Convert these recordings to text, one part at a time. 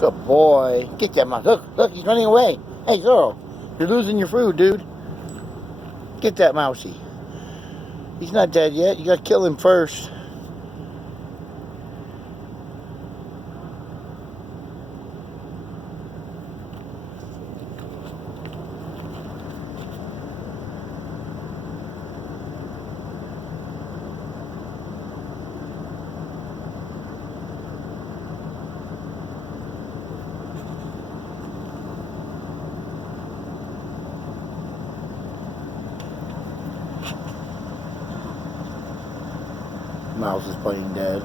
Good boy. Get that mouse. Look, look, he's running away. Hey, Zorro, you're losing your food, dude. Get that mousey. He's not dead yet. You gotta kill him first. Mouse is playing dead.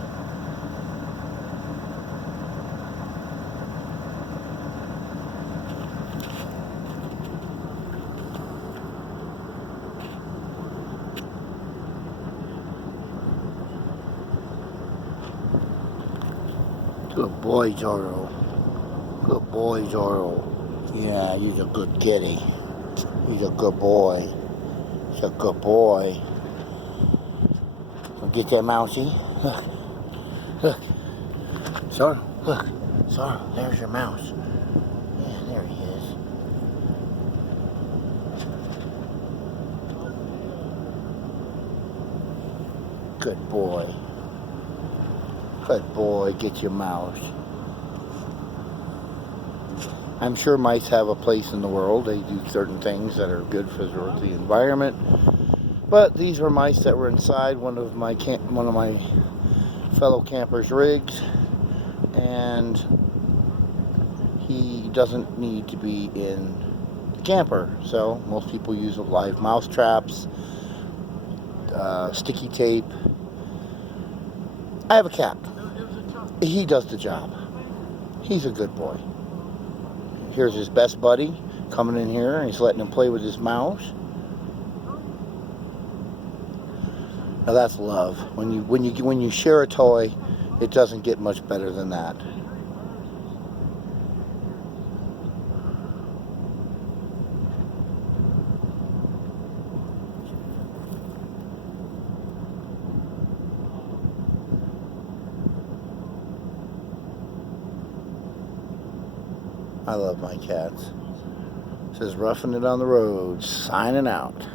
Good boy, Zorro. Good boy, Zorro. Yeah, he's a good kitty. He's a good boy. He's a good boy. So get that mousey. Look. Look. Zorro, look. Zorro, there's your mouse. Yeah, there he is. Good boy. Good boy, get your mouse. I'm sure mice have a place in the world. They do certain things that are good for the environment. But these were mice that were inside one of my fellow campers' rigs, and he doesn't need to be in the camper. So most people use live mouse traps, sticky tape. I have a cat. He does the job. He's a good boy. Here's his best buddy coming in here, and he's letting him play with his mouse. Now that's love. When you share a toy, it doesn't get much better than that. I love my cats. This is Roughing It on the Road, signing out.